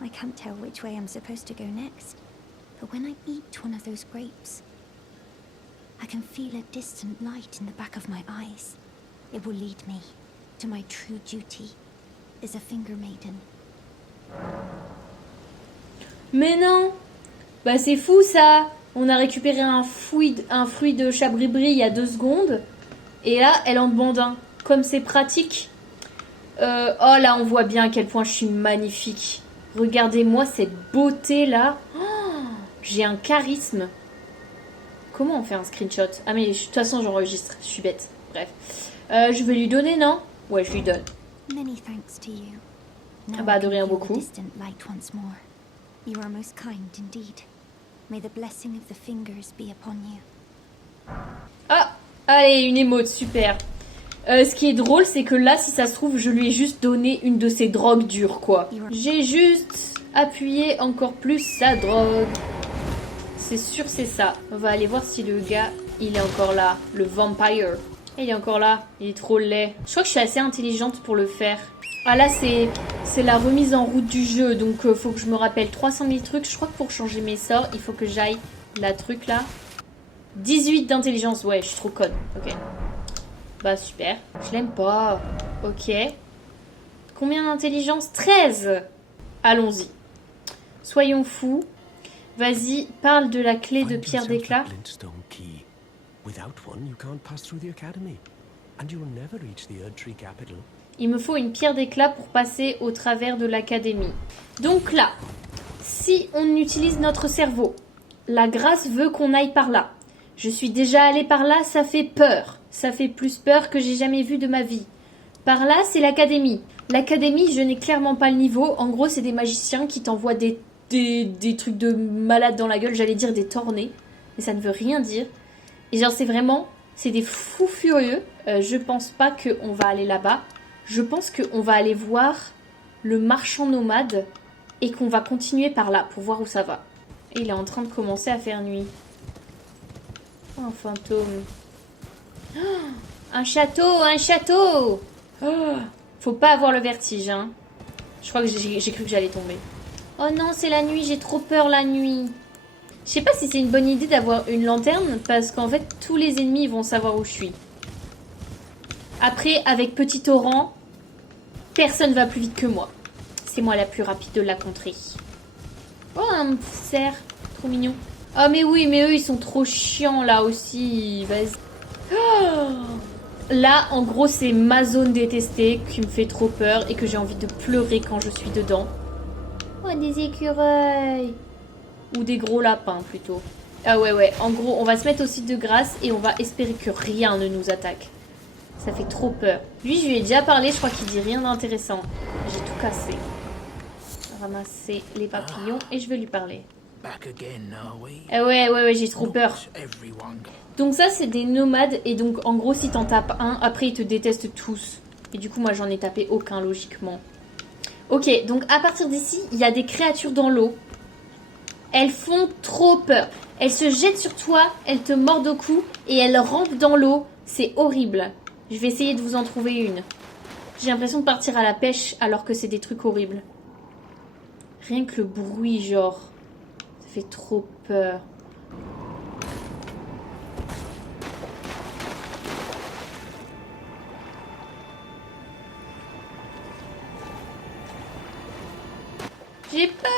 I can't tell which way I'm supposed to go next, but when I eat one of those grapes, I can feel a distant light in the back of my eyes. It will lead me to my true duty as a finger maiden. Mais non! Bah c'est fou ça! On a récupéré un fruit de Chabribri il y a 2 secondes. Et là, elle en demande un. Comme c'est pratique. Oh là, on voit bien à quel point je suis magnifique. Regardez-moi cette beauté là. Oh, j'ai un charisme. Comment on fait un screenshot? Ah mais de toute façon j'enregistre, je suis bête. Bref. Je vais lui donner, non? Ouais, je lui donne. Many thanks to you. Ah bah de rien Feel the beaucoup. distant light once more. You are most kind indeed. May the blessing of the fingers be upon you. Ah, allez, une émote, super. Ce qui est drôle, c'est que là, si ça se trouve, je lui ai juste donné une de ses drogues dures, quoi. J'ai juste appuyé encore plus sa drogue. C'est sûr, c'est ça. On va aller voir si le gars, il est encore là. Le vampire. Il est encore là. Il est trop laid. Je crois que je suis assez intelligente pour le faire. Ah là, c'est la remise en route du jeu. Donc, faut que je me rappelle 300 000 trucs. Je crois que pour changer mes sorts, il faut que j'aille la truc là. 18 d'intelligence. Ouais, je suis trop conne. Ok. Bah super. Je l'aime pas. Ok. Combien d'intelligence? 13. Allons-y. Soyons fous. Vas-y, parle de la clé de pierre d'éclat. Il me faut une pierre d'éclat pour passer au travers de l'académie. Donc là, si on utilise notre cerveau, la grâce veut qu'on aille par là. Je suis déjà allée par là, ça fait peur. Ça fait plus peur que j'ai jamais vu de ma vie. Par là, c'est l'académie. L'académie, je n'ai clairement pas le niveau. En gros, c'est des magiciens qui t'envoient des trucs de malade dans la gueule. J'allais dire des tornés, mais ça ne veut rien dire. Et genre, c'est des fous furieux. Je pense pas qu'on va aller là-bas. Je pense qu'on va aller voir le marchand nomade et qu'on va continuer par là pour voir où ça va. Et il est en train de commencer à faire nuit. Oh, un fantôme. Oh, un château, un château. Oh, faut pas avoir le vertige, hein. Je crois que j'ai cru que j'allais tomber. Oh non, c'est la nuit, j'ai trop peur la nuit. Je sais pas si c'est une bonne idée d'avoir une lanterne, parce qu'en fait, tous les ennemis vont savoir où je suis. Après, avec petit torrent, personne va plus vite que moi. C'est moi la plus rapide de la contrée. Oh, un petit cerf, trop mignon. Ah mais oui, mais eux, ils sont trop chiants là aussi. Vas-y. Oh, là, en gros, c'est ma zone détestée qui me fait trop peur et que j'ai envie de pleurer quand je suis dedans. Oh, des écureuils. Ou des gros lapins, plutôt. Ah ouais. En gros, on va se mettre au site de grâce et on va espérer que rien ne nous attaque. Ça fait trop peur. Lui, je lui ai déjà parlé, je crois qu'il dit rien d'intéressant. J'ai tout cassé. Ramasser les papillons et je vais lui parler. Ah ouais, j'ai trop peur. Donc ça, c'est des nomades. Et donc, en gros, si t'en tapes un, après, ils te détestent tous. Et du coup, moi, j'en ai tapé aucun, logiquement. Ok, donc à partir d'ici, il y a des créatures dans l'eau. Elles font trop peur. Elles se jettent sur toi, elles te mordent au cou et elles rampent dans l'eau. C'est horrible. Je vais essayer de vous en trouver une. J'ai l'impression de partir à la pêche alors que c'est des trucs horribles. Rien que le bruit, genre. Ça fait trop peur. J'ai peur.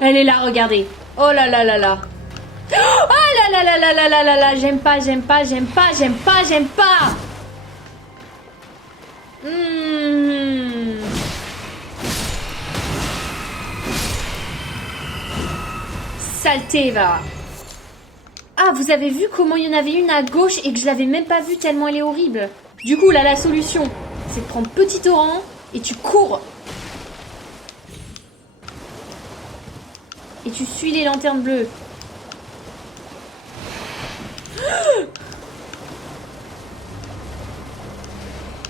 Elle est là, regardez. Oh là là là là. Oh là là là là là là là là. J'aime pas, j'aime pas, j'aime pas, j'aime pas, j'aime pas. Saleté, va. Ah, vous avez vu comment il y en avait une à gauche et que je l'avais même pas vue tellement elle est horrible. Du coup, là, la solution, c'est de prendre petit torrent et tu cours. Et tu suis les lanternes bleues.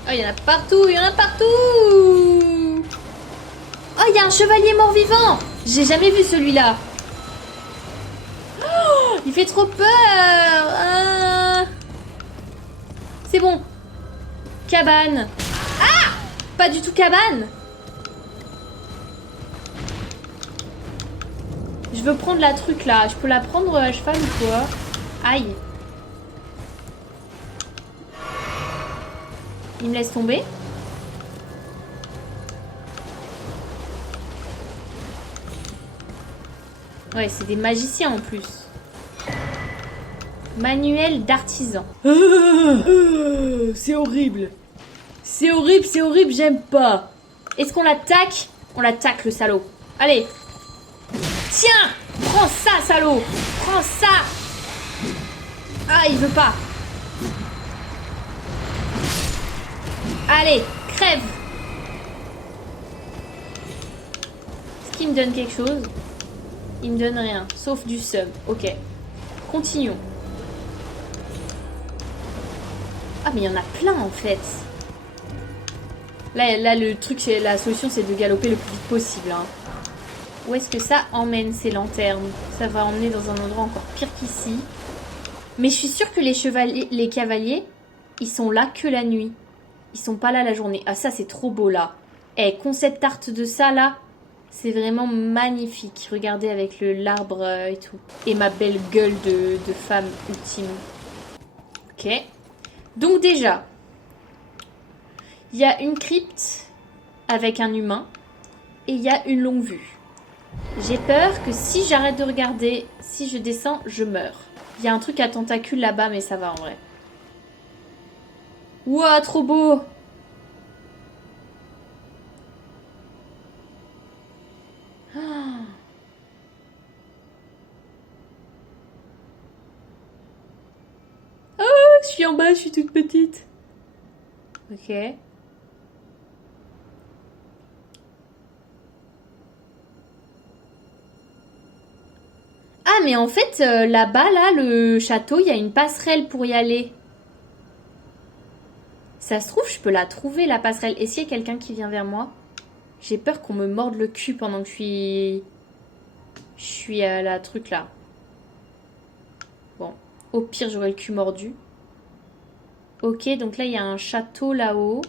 Oh, il y en a partout, il y en a partout. Oh, il y a un chevalier mort-vivant. J'ai jamais vu celui-là. Oh, il fait trop peur. C'est bon. Cabane. Ah! Pas du tout cabane. Je veux prendre la truc là. Je peux la prendre à cheval ou quoi? Aïe. Il me laisse tomber. Ouais, c'est des magiciens en plus. Manuel d'artisan. C'est horrible. C'est horrible, j'aime pas. Est-ce qu'on l'attaque? On l'attaque, le salaud. Allez. Tiens! Prends ça, salaud! Prends ça! Ah, il veut pas. Allez, crève! Est-ce qu'il me donne quelque chose? Il me donne rien, sauf du seum. Ok. Continuons. Ah, mais il y en a plein, en fait. Là, le truc, la solution, c'est de galoper le plus vite possible. Hein. Où est-ce que ça emmène, ces lanternes? Ça va emmener dans un endroit encore pire qu'ici. Mais je suis sûre que les cavaliers, ils sont là que la nuit. Ils sont pas là la journée. Ah, ça, c'est trop beau, là. Eh, concept art de ça, là, c'est vraiment magnifique. Regardez avec l'arbre et tout. Et ma belle gueule de femme ultime. Ok. Donc déjà, il y a une crypte avec un humain et il y a une longue vue. J'ai peur que si j'arrête de regarder, si je descends, je meurs. Il y a un truc à tentacules là-bas, mais ça va en vrai. Ouah, trop beau! Ah. Oh, je suis en bas, je suis toute petite. Ok. Ah, mais en fait, là-bas, là, le château, il y a une passerelle pour y aller. Ça se trouve, je peux la trouver, la passerelle. Et s'il y a quelqu'un qui vient vers moi? J'ai peur qu'on me morde le cul pendant que je suis à la truc là. Bon, au pire, j'aurai le cul mordu. Ok, donc là, il y a un château là-haut.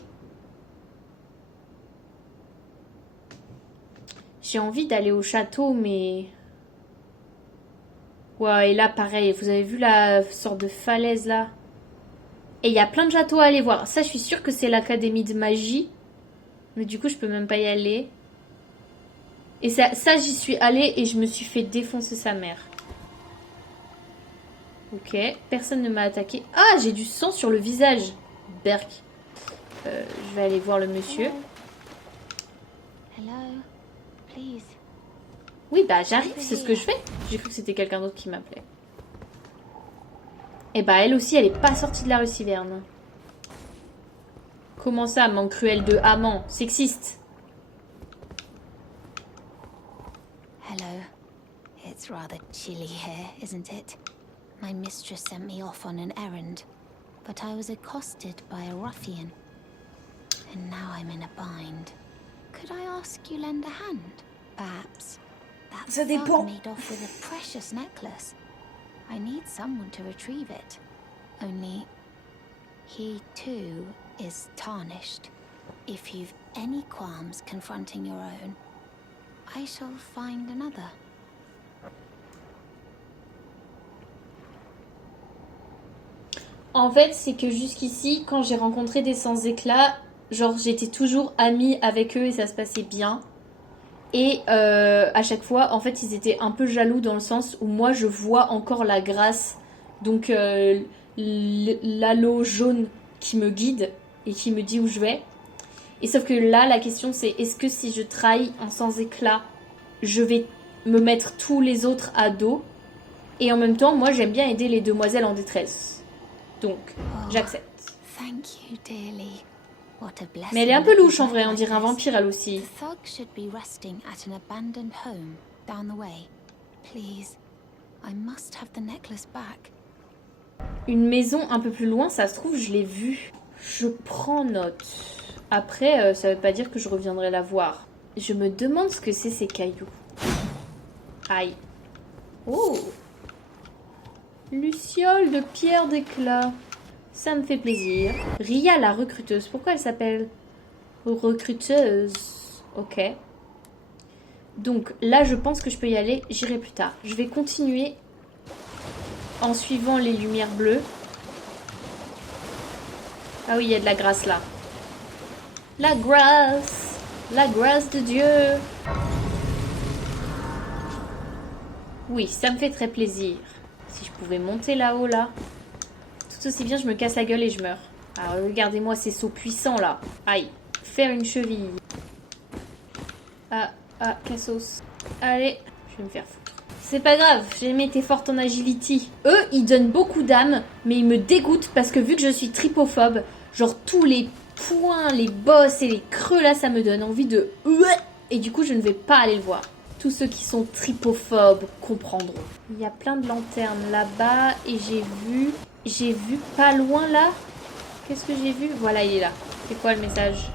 J'ai envie d'aller au château, mais... Ouais, et là, pareil, vous avez vu la sorte de falaise là? Et il y a plein de châteaux à aller voir. Ça, je suis sûre que c'est l'académie de magie. Mais du coup, je peux même pas y aller. Et ça j'y suis allée et je me suis fait défoncer sa mère. Ok, personne ne m'a attaqué. Ah, j'ai du sang sur le visage. Berk. Je vais aller voir le monsieur. Hello, please. Oui, bah j'arrive, c'est ce que je fais. J'ai cru que c'était quelqu'un d'autre qui m'appelait. Et bah elle aussi, elle est pas sortie de la Rusiverne. Comment ça, manque cruel de amant? Sexiste. Hello. It's rather chilly here, isn't it? My mistress sent me off on an errand, but I was accosted by a ruffian. And now I'm in a bind. Could I ask you lend a hand? Perhaps. That Ça thug dépend. made off with a precious necklace. I need someone to retrieve it. Only, he too is tarnished. If you've any qualms confronting your own, I shall find another. En fait, c'est que jusqu'ici, quand j'ai rencontré des sans-éclat, genre j'étais toujours amie avec eux et ça se passait bien. Et à chaque fois, en fait, ils étaient un peu jaloux dans le sens où moi, je vois encore la grâce, donc l'halo jaune qui me guide et qui me dit où je vais. Et sauf que là, la question c'est, est-ce que si je trahis un sans-éclat, je vais me mettre tous les autres à dos? Et en même temps, moi, j'aime bien aider les demoiselles en détresse. Donc, j'accepte. Thank you dearly. What a blessing. Mais elle est un peu louche en vrai, on dirait un vampire elle aussi. The thug should be resting at an abandoned home down the way. Please, I must have the necklace back. Une maison un peu plus loin, ça se trouve, je l'ai vue. Je prends note. Après, ça veut pas dire que je reviendrai la voir. Je me demande ce que c'est ces cailloux. Aïe. Oh! Luciole de pierre d'éclat. Ça me fait plaisir. Ria la recruteuse. Pourquoi elle s'appelle recruteuse? Ok. Donc là, je pense que je peux y aller. J'irai plus tard. Je vais continuer en suivant les lumières bleues. Ah oui, il y a de la grâce là. La grâce. La grâce de Dieu. Oui, ça me fait très plaisir. Si je pouvais monter là-haut là. Tout aussi bien, je me casse la gueule et je meurs. Alors regardez-moi ces sauts puissants là. Aïe. Faire une cheville. Ah, cassos. Allez, je vais me faire foutre. C'est pas grave, j'ai été forte en agility. Eux, ils donnent beaucoup d'âme, mais ils me dégoûtent parce que vu que je suis tripophobe, genre tous les points, les bosses et les creux là, ça me donne envie de... Et du coup, je ne vais pas aller le voir. Tous ceux qui sont tripophobes comprendront. Il y a plein de lanternes là-bas et j'ai vu pas loin là. Qu'est-ce que j'ai vu? Voilà, il est là. C'est quoi le message?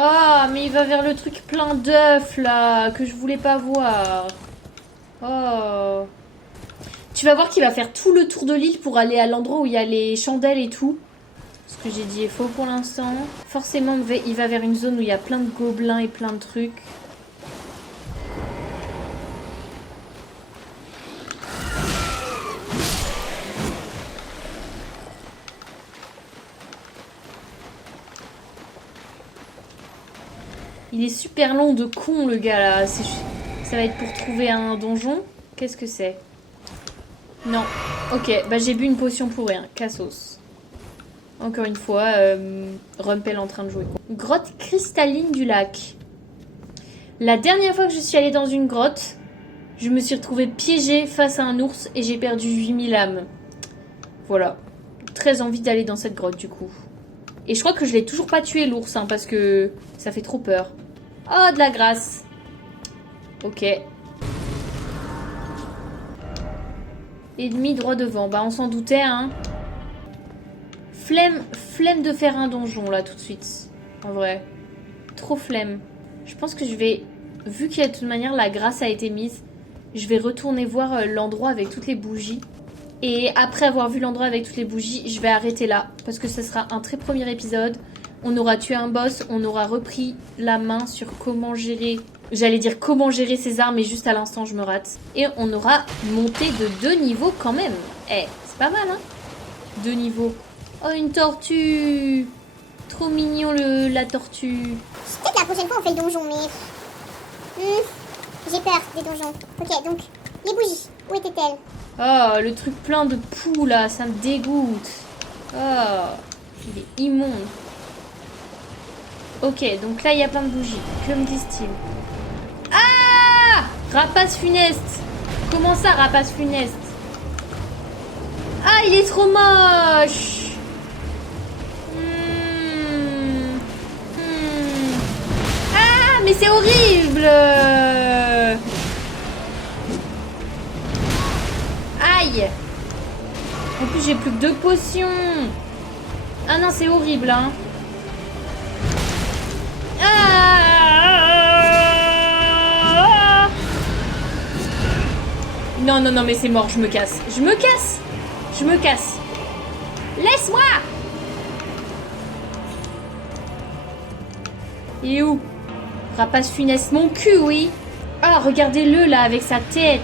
Ah, mais il va vers le truc plein d'œufs là, que je voulais pas voir. Oh. Tu vas voir qu'il va faire tout le tour de l'île pour aller à l'endroit où il y a les chandelles et tout. Ce que j'ai dit est faux pour l'instant. Forcément, il va vers une zone où il y a plein de gobelins et plein de trucs. Il est super long de con le gars là. Ça va être pour trouver un donjon. Qu'est-ce que c'est? Non. Ok, bah j'ai bu une potion pour rien. Cassos. Encore une fois, Rumpel en train de jouer. Grotte cristalline du lac. La dernière fois que je suis allée dans une grotte, je me suis retrouvée piégée face à un ours et j'ai perdu 8000 âmes. Voilà. Très envie d'aller dans cette grotte du coup. Et je crois que je l'ai toujours pas tué l'ours, hein, parce que ça fait trop peur. Oh, de la grâce. Ok. Ennemi droit devant. Bah, on s'en doutait, hein. Flemme de faire un donjon, là, tout de suite. En vrai. Trop flemme. Je pense que je vais... Vu qu'il y a de toute manière, la grâce a été mise, je vais retourner voir l'endroit avec toutes les bougies. Et après avoir vu l'endroit avec toutes les bougies, je vais arrêter là. Parce que ce sera un très premier épisode. On aura tué un boss, on aura repris la main sur comment gérer... J'allais dire comment gérer ses armes, mais juste à l'instant, je me rate. Et on aura monté de 2 niveaux quand même. Eh, c'est pas mal, hein? 2 niveaux. Oh, une tortue! Trop mignon, la tortue. Peut-être que la prochaine fois, on fait le donjon, mais... j'ai peur des donjons. Ok, donc, les bougies, où étaient-elles? Oh, le truc plein de poux, là, ça me dégoûte. Oh, il est immonde. Ok, donc là, il y a plein de bougies. Que me disent-ils? Rapace funeste. Comment ça, rapace funeste? Ah, il est trop moche. Ah, mais c'est horrible. Aïe. En plus, j'ai plus que 2 potions. Ah non, c'est horrible, hein. Ah. Non, non, non, mais c'est mort, je me casse. Je me casse. Je me casse. Laisse-moi. Il est où? Rapace funeste, mon cul, oui. Ah, regardez-le, là, avec sa tête.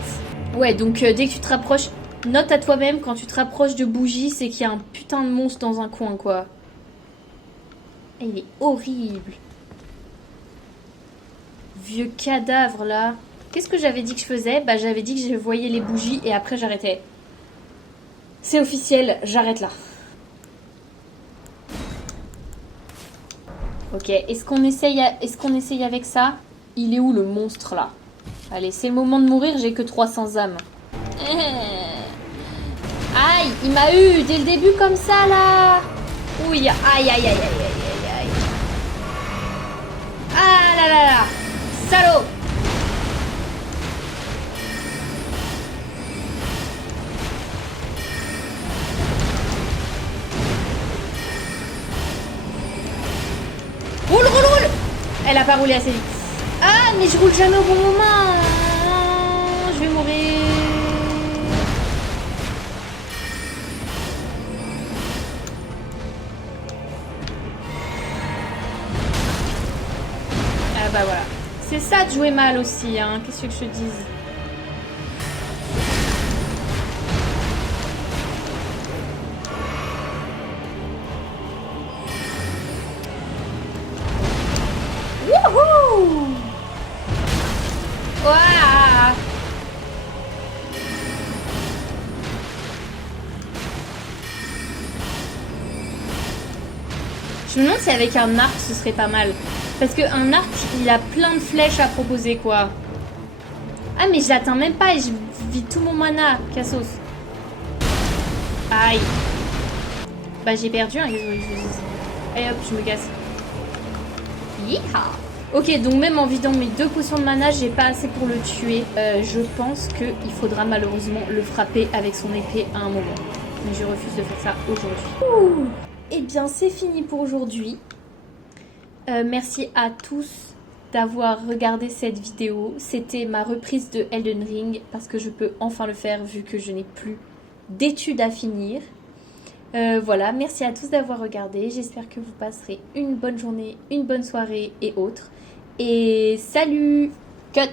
Ouais, donc, dès que tu te rapproches... Note à toi-même, quand tu te rapproches de Bougie, c'est qu'il y a un putain de monstre dans un coin, quoi. Et il est horrible. Vieux cadavre, là. Qu'est-ce que j'avais dit que je faisais? Bah, j'avais dit que je voyais les bougies et après, j'arrêtais. C'est officiel, j'arrête là. Ok, est-ce qu'on essaye avec ça? Il est où, le monstre, là? Allez, c'est le moment de mourir, j'ai que 300 âmes. Aïe, il m'a eu dès le début comme ça, là. Oui, aïe, aïe, aïe, aïe, aïe, aïe. Ah là là là. Salaud. Roule, roule, roule. Elle a pas roulé assez vite. Ah, mais je roule jamais au bon moment. Je vais mourir. Bah voilà. C'est ça de jouer mal aussi, hein. Qu'est-ce que je te dise? Wouhou! Ouah! Je me demande si avec un arc ce serait pas mal. Parce qu'un arc, il a plein de flèches à proposer, quoi. Ah, mais je l'atteins même pas et je vis tout mon mana, Cassos. Aïe. Bah, j'ai perdu, hein. Allez, hop, je me casse. Yeeha. Ok, donc même en vidant mes 2 potions de mana, j'ai pas assez pour le tuer. Je pense qu'il faudra malheureusement le frapper avec son épée à un moment. Mais je refuse de faire ça aujourd'hui. Eh bien, c'est fini pour aujourd'hui. Merci à tous d'avoir regardé cette vidéo. C'était ma reprise de Elden Ring parce que je peux enfin le faire vu que je n'ai plus d'études à finir. Voilà, merci à tous d'avoir regardé. J'espère que vous passerez une bonne journée, une bonne soirée et autres. Et salut! Cut!